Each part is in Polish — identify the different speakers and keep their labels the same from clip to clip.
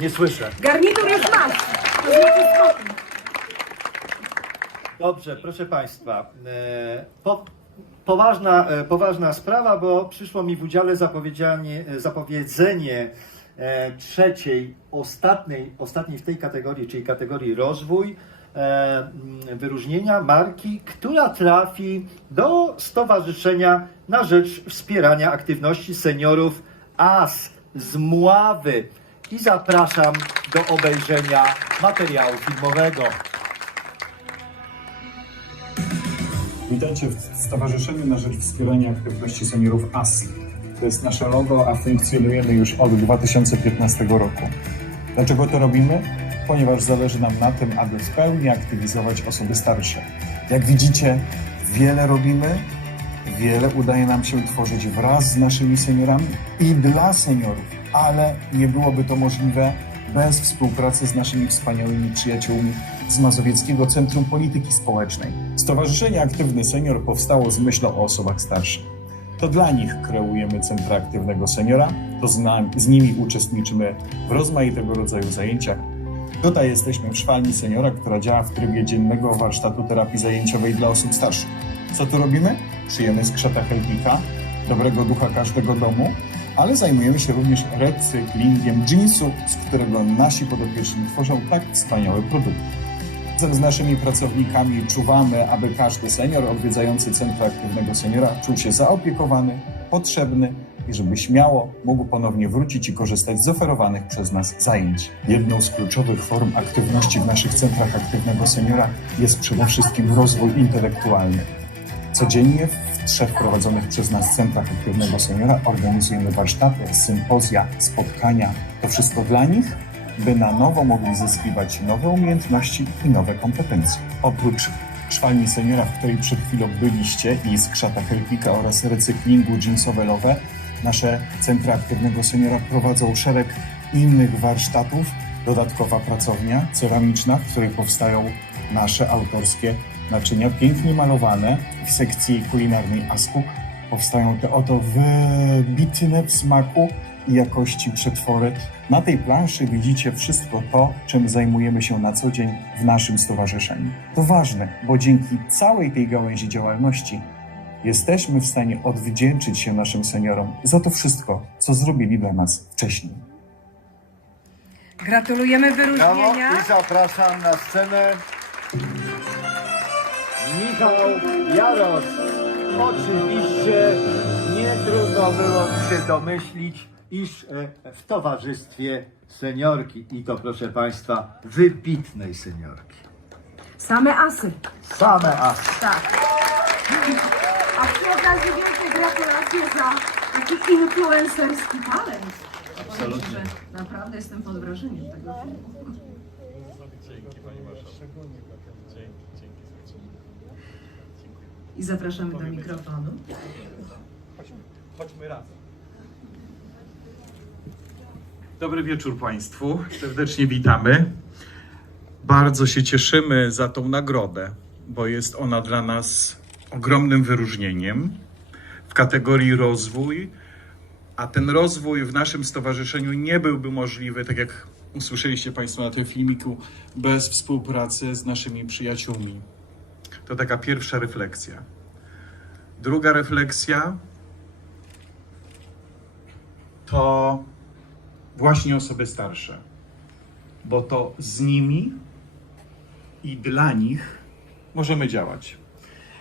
Speaker 1: Nie słyszę.
Speaker 2: Garnitur już masz. To znaczy spokój.
Speaker 1: Dobrze, proszę Państwa. e, Po, poważna, e, poważna sprawa, bo przyszło mi w udziale zapowiedzianie, e, zapowiedzenie e, trzeciej, ostatniej, ostatniej w tej kategorii, czyli kategorii rozwój, e, wyróżnienia marki, która trafi do Stowarzyszenia na rzecz wspierania aktywności seniorów AS z Mławy. I zapraszam do obejrzenia materiału filmowego.
Speaker 3: Witajcie w Stowarzyszeniu na Rzecz Wspierania Aktywności Seniorów ASI. To jest nasze logo, a funkcjonujemy już od 2015 roku. Dlaczego to robimy? Ponieważ zależy nam na tym, aby w pełni aktywizować osoby starsze. Jak widzicie, wiele robimy, wiele udaje nam się tworzyć wraz z naszymi seniorami i dla seniorów, ale nie byłoby to możliwe bez współpracy z naszymi wspaniałymi przyjaciółmi z Mazowieckiego Centrum Polityki Społecznej. Stowarzyszenie Aktywny Senior powstało z myślą o osobach starszych. To dla nich kreujemy Centra Aktywnego Seniora, to z, nam, z nimi uczestniczymy w rozmaitego rodzaju zajęciach. Tutaj jesteśmy w szwalni seniora, która działa w trybie dziennego warsztatu terapii zajęciowej dla osób starszych. Co tu robimy? Szyjemy skrzata helpika, dobrego ducha każdego domu, ale zajmujemy się również recyklingiem jeansu, z którego nasi podopieczni tworzą tak wspaniałe produkty. Razem z naszymi pracownikami czuwamy, aby każdy senior odwiedzający Centra Aktywnego Seniora czuł się zaopiekowany, potrzebny i żeby śmiało mógł ponownie wrócić i korzystać z oferowanych przez nas zajęć. Jedną z kluczowych form aktywności w naszych centrach Aktywnego Seniora jest przede wszystkim rozwój intelektualny. Codziennie w trzech prowadzonych przez nas centrach aktywnego seniora organizujemy warsztaty, sympozja, spotkania. To wszystko dla nich, by na nowo mogli zyskiwać nowe umiejętności i nowe kompetencje. Oprócz szwalni seniora, w której przed chwilą byliście i skrzata helpika oraz recyklingu jeansowe-lowe, nasze centra aktywnego seniora prowadzą szereg innych warsztatów. Dodatkowa pracownia ceramiczna, w której powstają nasze autorskie naczynia pięknie malowane w sekcji kulinarnej Askuk powstają te oto wybitne w smaku i jakości przetwory. Na tej planszy widzicie wszystko to, czym zajmujemy się na co dzień w naszym stowarzyszeniu. To ważne, bo dzięki całej tej gałęzi działalności jesteśmy w stanie odwdzięczyć się naszym seniorom za to wszystko, co zrobili dla nas wcześniej.
Speaker 2: Gratulujemy
Speaker 1: Brawo
Speaker 2: wyróżnienia.
Speaker 1: i zapraszam na scenę Michał Jarosz. Oczywiście nie trudno było się domyślić, iż e, w towarzystwie seniorki i to proszę Państwa wybitnej seniorki.
Speaker 2: Same asy.
Speaker 1: Same asy.
Speaker 2: Tak. A przy okazji wielkie gratulacje za taki influencerski talent.
Speaker 1: Absolutnie.
Speaker 2: Powiem że Naprawdę jestem pod wrażeniem tego filmu. I zapraszamy do mikrofonu.
Speaker 4: Chodźmy razem. Dobry wieczór Państwu. Serdecznie witamy. Bardzo się cieszymy za tą nagrodę, bo jest ona dla nas ogromnym wyróżnieniem w kategorii rozwój. A ten rozwój w naszym stowarzyszeniu nie byłby możliwy, tak jak usłyszeliście Państwo na tym filmiku, bez współpracy z naszymi przyjaciółmi. To taka pierwsza refleksja. Druga refleksja to właśnie osoby starsze, bo to z nimi i dla nich możemy działać.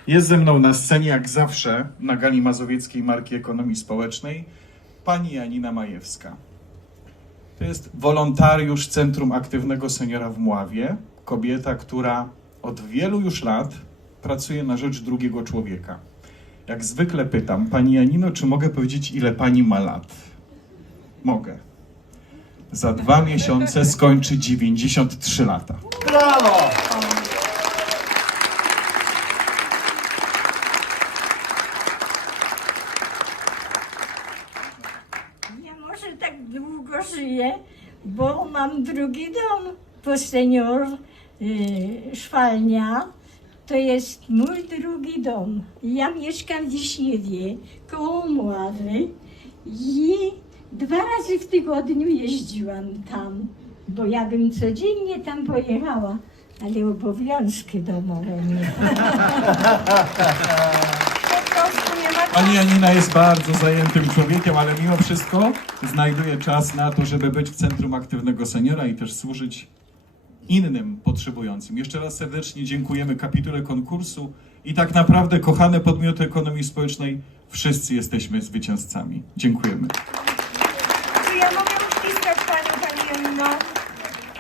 Speaker 4: Jest ze mną na scenie, jak zawsze, na gali mazowieckiej Marki Ekonomii Społecznej, pani Janina Majewska. To jest wolontariusz Centrum Aktywnego Seniora w Mławie, kobieta, która od wielu już lat pracuje na rzecz drugiego człowieka. Jak zwykle pytam, pani Janino, czy mogę powiedzieć, ile pani ma lat? Mogę. Za dwa miesiące skończy 93 lata.
Speaker 1: Brawo!
Speaker 5: Ja może tak długo żyję, bo mam drugi dom po senior y, szwalnia. To jest mój drugi dom. Ja mieszkam w Wiśniewie, koło Mławy i dwa razy w tygodniu jeździłam tam, bo ja bym codziennie tam pojechała, ale obowiązki domowe mnie.
Speaker 2: Po prostu nie ma
Speaker 4: Pani Janina jest bardzo zajętym człowiekiem, ale mimo wszystko znajduje czas na to, żeby być w Centrum Aktywnego Seniora i też służyć innym potrzebującym. Jeszcze raz serdecznie dziękujemy kapitule konkursu i tak naprawdę, kochane podmioty ekonomii społecznej, wszyscy jesteśmy zwycięzcami. Dziękujemy.
Speaker 2: Czy ja mogę uściskać Panią, Pani Janino?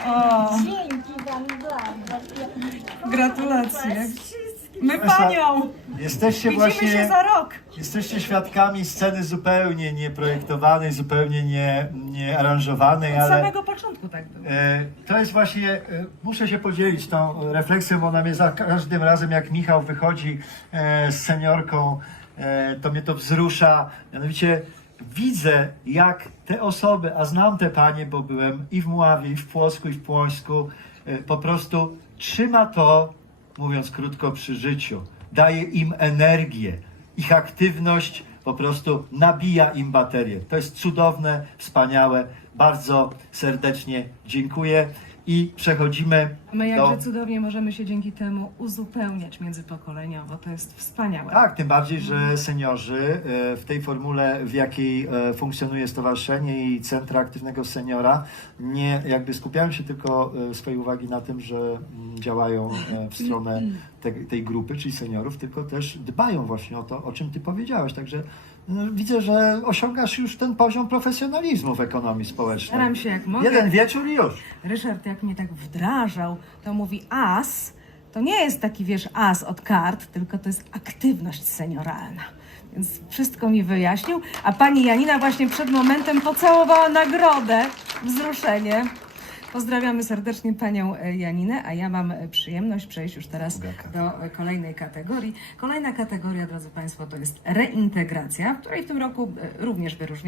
Speaker 2: O,
Speaker 5: Dzięki wam bardzo.
Speaker 2: gratulacje. My Panią!
Speaker 1: Jesteście
Speaker 2: Widzimy
Speaker 1: właśnie...
Speaker 2: się za rok.
Speaker 1: Jesteście świadkami sceny zupełnie nieprojektowanej, zupełnie nie, nie aranżowanej,
Speaker 2: Od
Speaker 1: ale
Speaker 2: samego początku tak było.
Speaker 1: e, to jest właśnie, e, muszę się podzielić tą refleksją, bo ona mnie za każdym razem, jak Michał wychodzi e, z seniorką, e, to mnie to wzrusza. Mianowicie widzę, jak te osoby, a znam te panie, bo byłem i w Muławie, i w Płocku, i w Płońsku, e, po prostu trzyma to, mówiąc krótko, przy życiu. Daje im energię. Ich aktywność po prostu nabija im baterię. To jest cudowne, wspaniałe. Bardzo serdecznie dziękuję i przechodzimy
Speaker 6: My
Speaker 1: do...
Speaker 6: jakże cudownie możemy się dzięki temu uzupełniać międzypokoleniowo. To jest wspaniałe.
Speaker 1: Tak, tym bardziej, że seniorzy e, w tej formule, w jakiej e, funkcjonuje stowarzyszenie i Centra Aktywnego Seniora, nie jakby skupiają się tylko e, swojej uwagi na tym, że mm, działają e, w stronę te, tej grupy, czyli seniorów, tylko też dbają właśnie o to, o czym Ty powiedziałeś. Także no, widzę, że osiągasz już ten poziom profesjonalizmu w ekonomii społecznej.
Speaker 6: Staram się jak mogę.
Speaker 1: Jeden wieczór i już.
Speaker 6: Ryszard jak mnie tak wdrażał, to mówi as, to nie jest taki, wiesz, as od kart, tylko to jest aktywność senioralna. Więc wszystko mi wyjaśnił, a pani Janina właśnie przed momentem pocałowała nagrodę, wzruszenie. Pozdrawiamy serdecznie panią e, Janinę, a ja mam e, przyjemność przejść już teraz do e, kolejnej kategorii. Kolejna kategoria, drodzy państwo, to jest reintegracja, w której w tym roku również wyróżnia